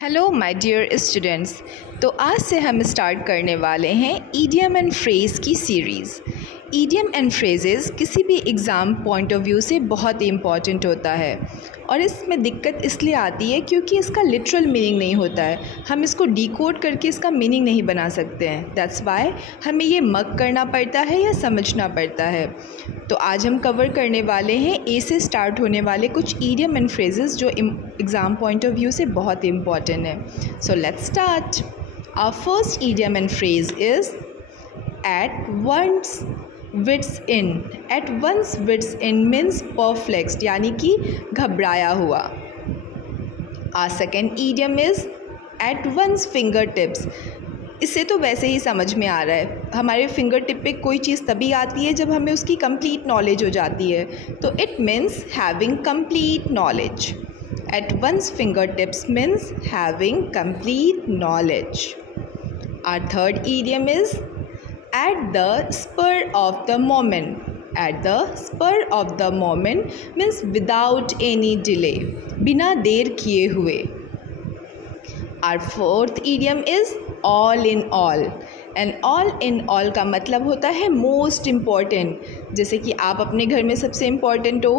Hello my dear students. तो आज से हम स्टार्ट करने वाले हैं ईडियम एंड फ्रेज़ की सीरीज़। ईडियम एंड फ्रेजेस किसी भी एग्ज़ाम पॉइंट ऑफ व्यू से बहुत ही इम्पॉर्टेंट होता है और इसमें दिक्कत इसलिए आती है क्योंकि इसका लिटरल मीनिंग नहीं होता है। हम इसको डिकोड करके इसका मीनिंग नहीं बना सकते हैं। दैट्स वाई हमें ये मग करना पड़ता है या समझना पड़ता है। तो आज हम कवर करने वाले हैं ए से स्टार्ट होने वाले कुछ ईडियम एंड फ्रेजेस जो एग्ज़ाम पॉइंट ऑफ व्यू से बहुत ही इम्पॉर्टेंट है। So let's start. Our first idiom and phrase is at one's wits end. At one's wits end means perplexed, यानी कि घबराया हुआ। Our second idiom is at one's fingertips. इससे तो वैसे ही समझ में आ रहा है, हमारे फिंगर टिप पे कोई चीज़ तभी आती है जब हमें उसकी कंप्लीट नॉलेज हो जाती है। तो it means having complete knowledge. At one's fingertips means having complete knowledge. Our third idiom is at the spur of the moment. At the spur of the moment means without any delay, बिना देर किए हुए। Our fourth idiom is all in all. And all in all का मतलब होता है most important, जैसे कि आप अपने घर में सबसे important हो।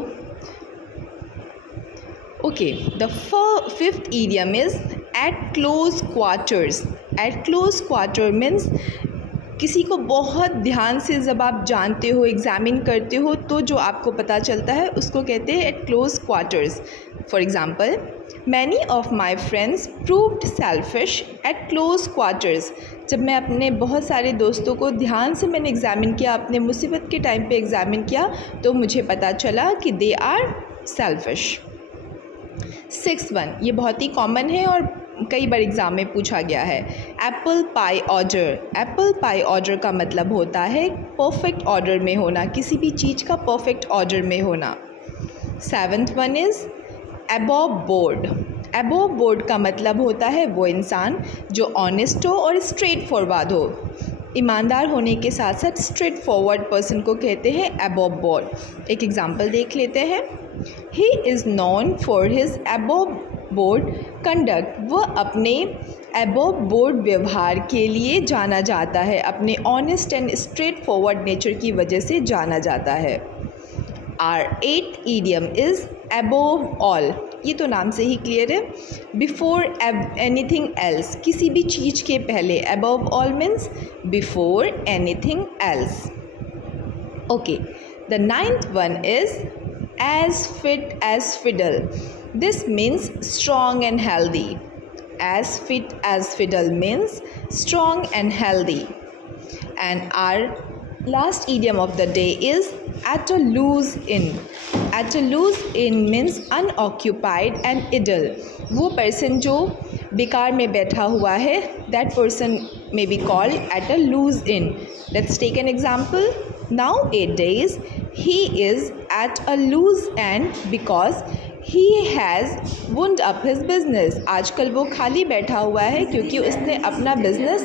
Okay, the fifth idiom is at close quarters. At close quarter means किसी को बहुत ध्यान से जब आप जानते हो, एग्ज़ामिन करते हो, तो जो आपको पता चलता है उसको कहते हैं eight close quarters. For example, many of my friends proved selfish eight close quarters. जब मैं अपने बहुत सारे दोस्तों को ध्यान से मैंने एग्ज़ामिन किया, अपने मुसीबत के टाइम पे एग्ज़ामिन किया, तो मुझे पता चला कि they are selfish. Sixth one, ये बहुत ही कॉमन है और कई बार एग्ज़ाम में पूछा गया है। Apple pie order. Apple pie order का मतलब होता है परफेक्ट ऑर्डर में होना, किसी भी चीज़ का परफेक्ट ऑर्डर में होना। Seventh one is above board. Above board का मतलब होता है वो इंसान जो ऑनेस्ट हो और स्ट्रेट फॉरवर्ड हो। ईमानदार होने के साथ साथ स्ट्रेट फॉरवर्ड पर्सन को कहते हैं अबव बोर्ड। एक एग्ज़ाम्पल देख लेते हैं। He is known for his above board conduct. वह अपने अबव बोर्ड व्यवहार के लिए जाना जाता है, अपने honest and straightforward nature की वजह से जाना जाता है। Our eighth idiom is above all. ये तो नाम से ही क्लियर है, बिफोर एनीथिंग एल्स, किसी भी चीज़ के पहले। Above all means before anything else. Okay, the ninth one is as fit as fiddle. This means strong and healthy. As fit as fiddle means strong and healthy. And our last idiom of the day is at a loose in. At a loose in means unoccupied and idle. वो person जो बेकार में बैठा हुआ है, that person may be called at a loose in. Let's take an example. Nowadays he is at a loose end because he has wound up his business. आजकल वो खाली बैठा हुआ है क्योंकि उसने अपना बिजनेस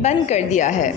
बंद कर दिया है।